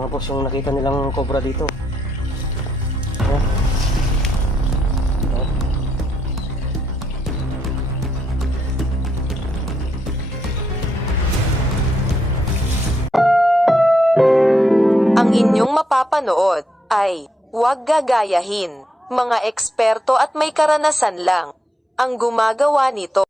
mga boss yung nakita nilang cobra dito. Ang inyong mapapanood ay huwag gagayahin, mga eksperto at may karanasan lang ang gumagawa nito.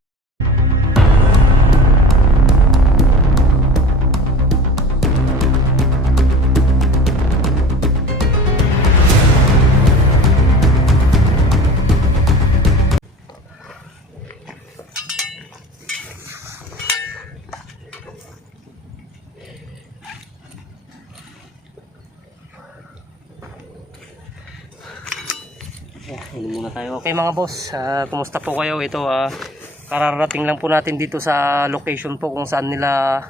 Okay mga boss, ah, kumusta po kayo? Ito, ah, kararating lang po natin dito sa location po kung saan nila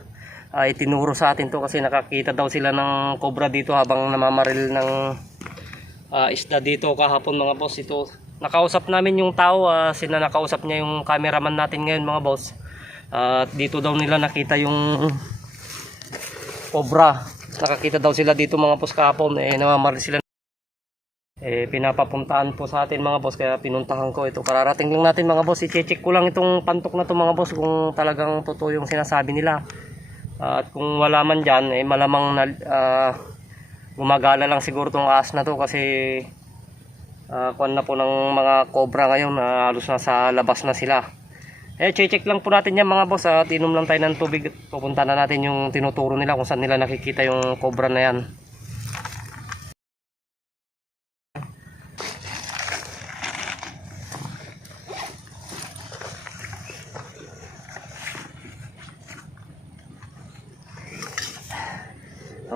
ah, itinuro sa atin to kasi nakakita daw sila ng cobra dito habang namamaril ng ah, isda dito kahapon mga boss. Ito, nakausap namin yung tao, ah, sina nakausap niya yung cameraman natin ngayon mga boss. At dito daw nila nakita yung cobra. Nakakita daw sila dito mga boss kahapon. Eh, namamaril sila eh pinapapuntahan po sa atin mga boss kaya pinuntahan ko ito. Kararating lang natin mga boss. I-check ko lang itong pantok na to mga boss kung talagang totoo yung sinasabi nila. At kung wala man dyan eh malamang na, ah, gumagala lang siguro tong ahas na to kasi uh, kuan na po ng mga cobra ngayon na halos nasa labas na sila. Eh check lang po natin yan mga boss at inom lang tayo ng tubig. Pupunta na natin yung tinuturo nila kung saan nila nakikita yung cobra na yan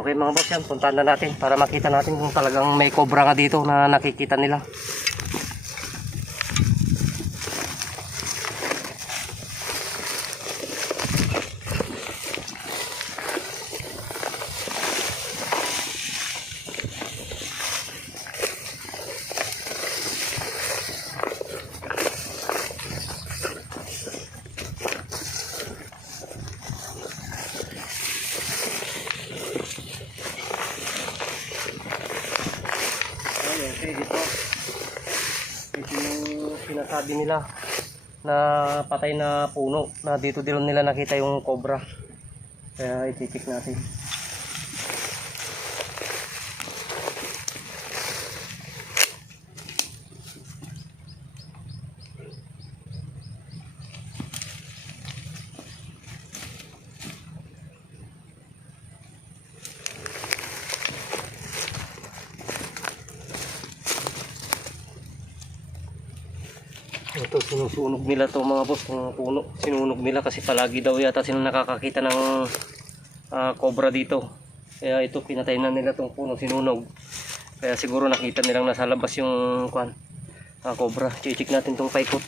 Okay mga boss yan, puntahan na natin para makita natin kung talagang may cobra nga dito na nakikita nila. Ayun, okay, dito. Ito sinasabi nila na patay na puno na dito din nila nakita yung cobra. Kaya ititik natin. Ito sinusunog nila to mga boss ng puno. Sinunog nila kasi palagi daw yata sila nakakakita ng ah, cobra dito. Kaya ito pinatay na nila tong puno sinunog. Kaya siguro nakita nilang nasa labas yung kwan. ah, cobra. Check natin tong paikot.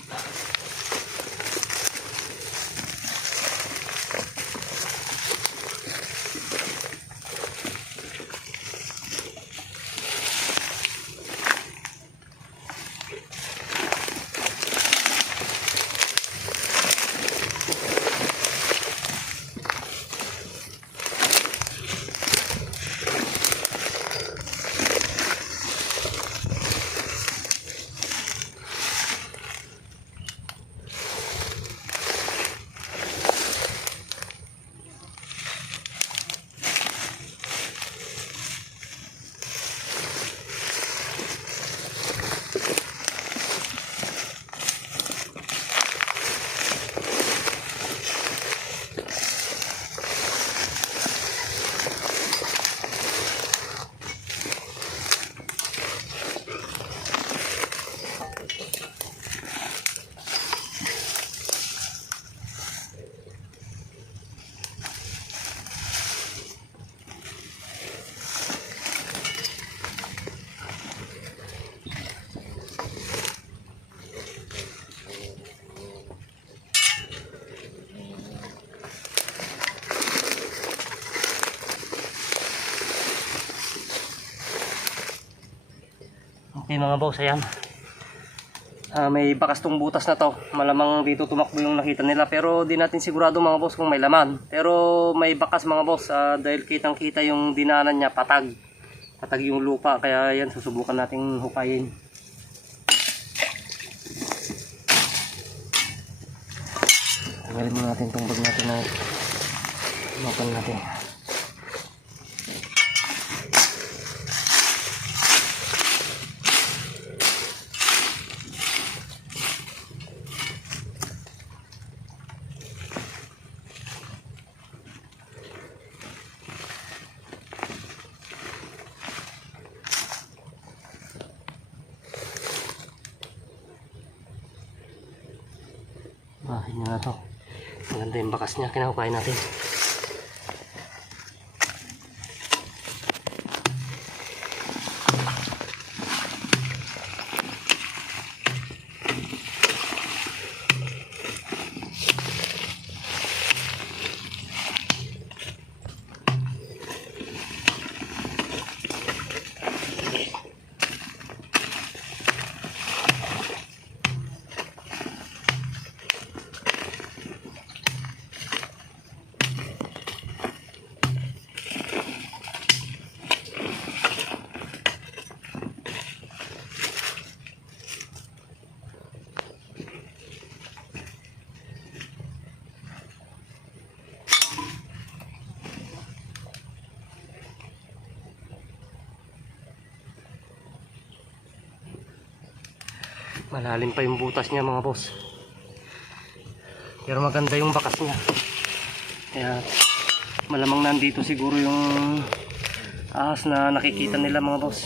Okay mga boss, ayan. Ah, may bakas tong butas na to. Malamang dito tumakbo yung nakita nila. Pero di natin sigurado mga boss kung may laman. Pero may bakas mga boss. ah, dahil kitang kita yung dinaanan niya patag. Patag yung lupa. Kaya yan susubukan nating hukayin. Tanggalin mo natin tong bag natin na mapan natin. Ah, yun na to. Maganda yung bakas niya. Kinahukayin natin. Malalim pa yung butas niya mga boss. Pero maganda yung bakas niya. Kaya malamang nandito siguro yung ahas na nakikita nila mga boss.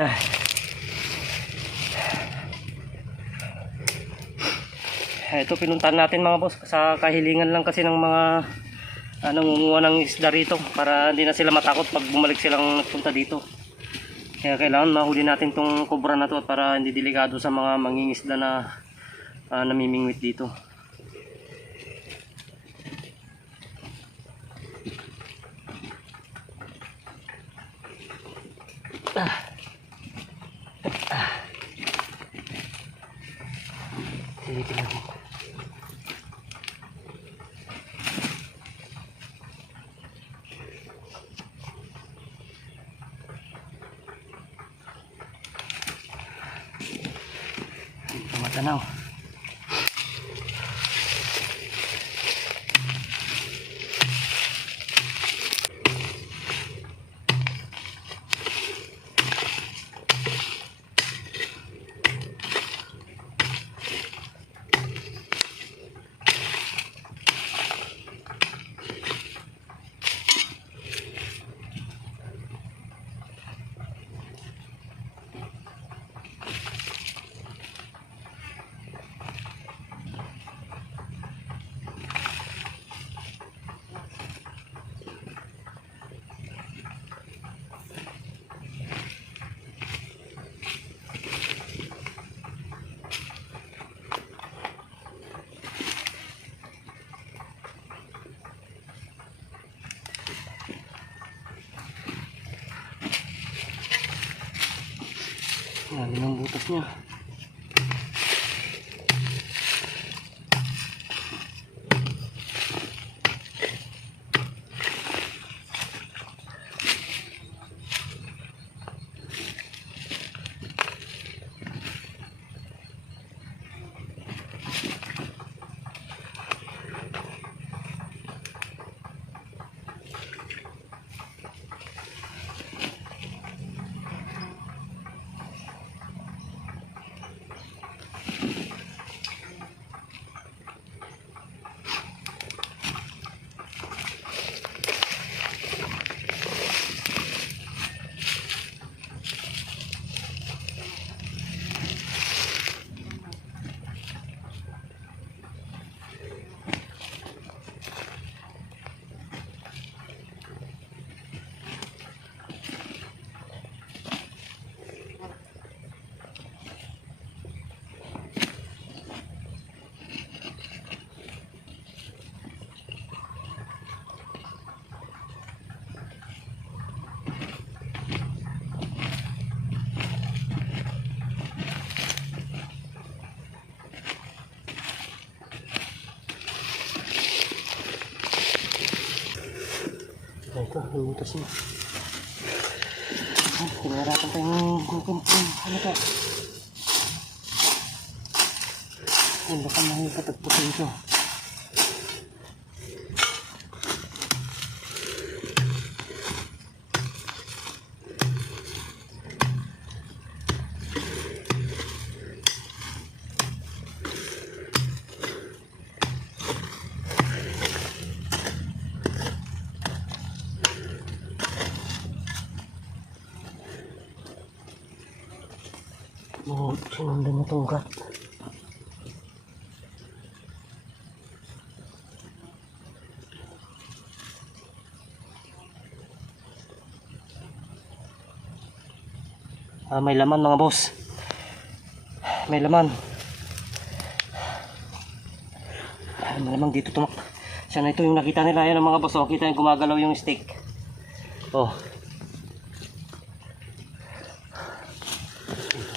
Ito pinuntahan natin mga boss sa kahilingan lang kasi ng mga ano nangunguha ng isda rito para hindi na sila matakot pag bumalik silang nagpunta dito. Kaya kailangan mahuli natin tong kobra na to para hindi delikado sa mga mangingisda na ah, namimingwit dito. Silipin natin. Dito matanaw. Lalim ang butas niya. Ito, lumutas niya. Ah, Pinahirapan tayong kukum. Ano ka? Ano ka na yung katagpusin ito? Sinundan mo itong. Ah, may laman mga boss. May laman. Ah, may laman dito tumak. Sana ito yung nakita nila. Ayan ang mga boss. Oh, kita yung gumagalaw yung stick. Oh.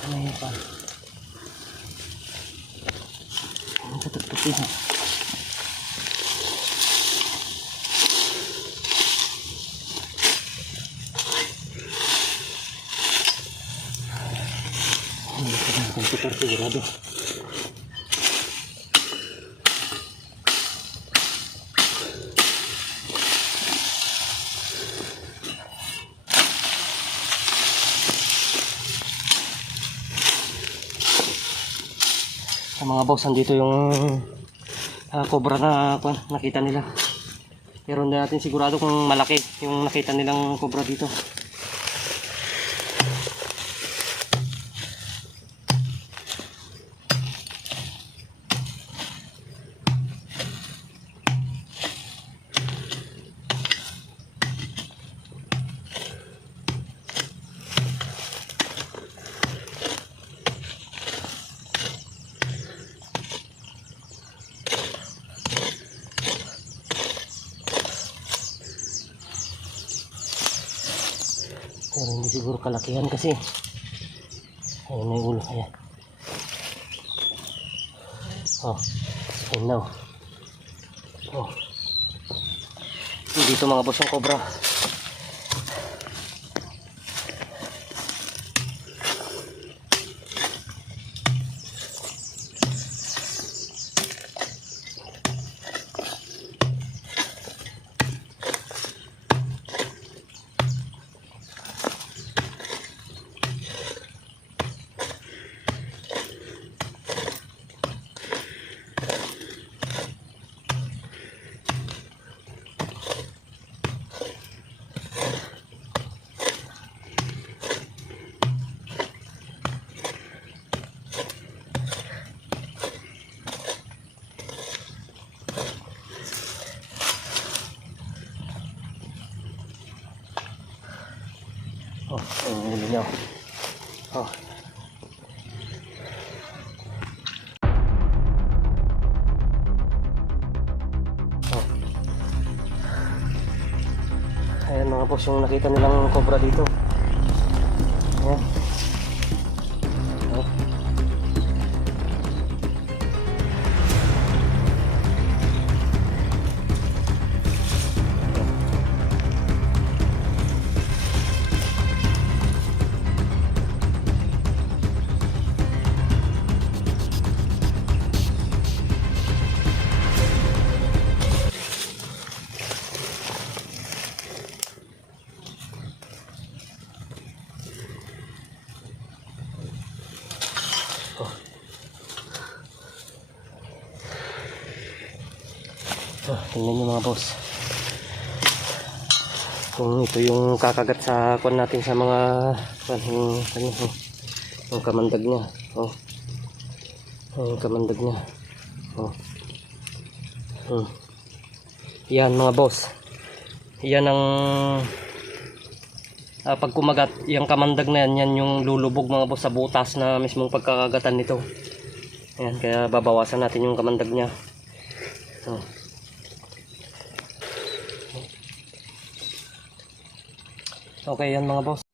Ito na. Ang tatagtagin. Hindi ko na computer sigurado. Sa mga boss, andito yung ah, cobra na kwan, nakita nila. Pero hindi natin sigurado kung malaki yung nakita nilang cobra dito. Pero hindi siguro kalakihan kasi. Ayun yung ulo. Ayan. Oh. Ayun na. oh. Dito mga boss yung cobra. Ayan mga boss yung nakita nilang cobra dito. Ayan. Oh, tingnan nyo mga boss. Kung ito yung kakagat sa kwan natin sa mga kwan, yung, yung kamandag niya. Oh. Yung kamandag niya. Oh. Hmm. Yan mga boss. Yan ang ah, pag kumagat, yung kamandag na yan, yan yung lulubog mga boss sa butas na mismong pagkakagatan nito. Ayan, kaya babawasan natin yung kamandag niya. Oh. Okay yan mga boss.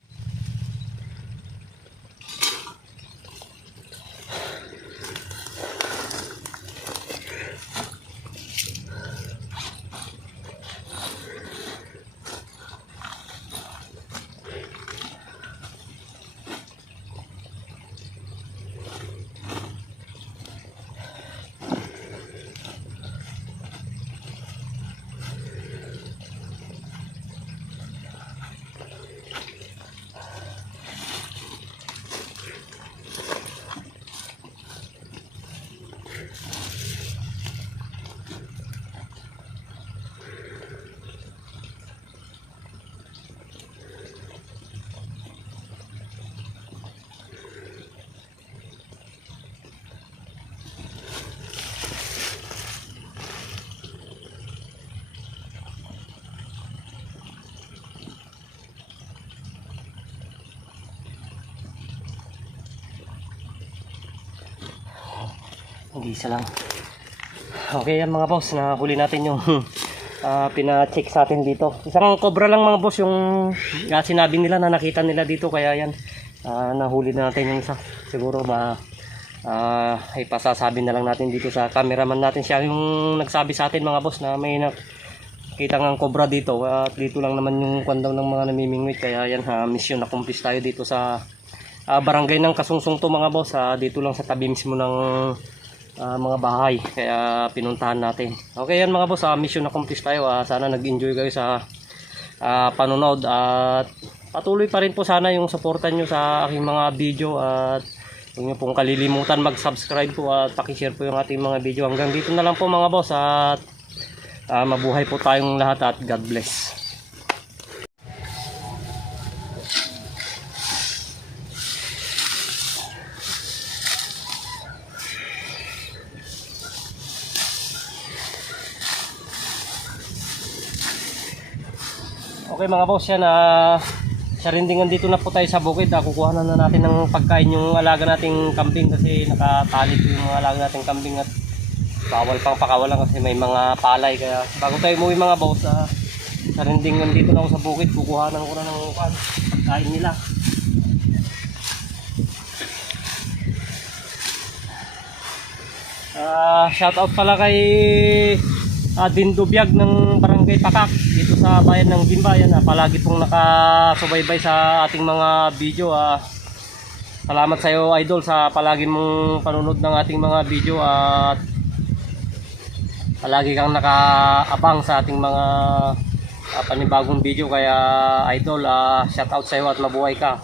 Isa lang. Okay mga boss, nahuli natin yung ah, pina-check sa atin dito. Isang cobra lang mga boss yung ah, sinabi nila na nakita nila dito kaya yan ah, nahuli na natin yung isa. Siguro ma ah ay pasasabi na lang natin dito sa cameraman natin siya yung nagsabi sa atin mga boss na may nakita ng cobra dito at dito lang naman yung kwan ng mga namimingwit kaya yan ha mission accomplish tayo dito sa ah, barangay ng Kasungsong to mga boss ah, dito lang sa tabi mismo ng ah, mga bahay. Kaya pinuntahan natin. Okay yan mga boss. Ah, mission accomplished tayo. Ah, sana nag-enjoy kayo sa ah, panonood. At patuloy pa rin po sana yung supportan nyo sa aking mga video. At huwag nyo pong kalilimutan mag-subscribe po at pakishare po yung ating mga video. Hanggang dito na lang po mga boss. At ah, mabuhay po tayong lahat at God bless mga boss yan ah sa rindingan dito na po tayo sa bukid. Ah, kukuha na, na natin ng pagkain yung alaga nating kambing kasi nakatali po yung mga alaga nating kambing at bawal pang pakawalan kasi may mga palay. Kaya bago tayo umuwi mga boss ah, sa rindingan dito na ako sa bukid. Kukuha na ko na ng kwan, pagkain nila. Ah, shout out pala kay uh, Dindubyag ng Barangay Pakak dito sa bayan ng Gimbayan. Ah, palagi pong nakasubaybay sa ating mga video. Ah. Salamat sa iyo idol sa palagi mong panunod ng ating mga video at palagi kang nakaabang sa ating mga ah, panibagong video kaya idol ah, shout out sa iyo at mabuhay ka.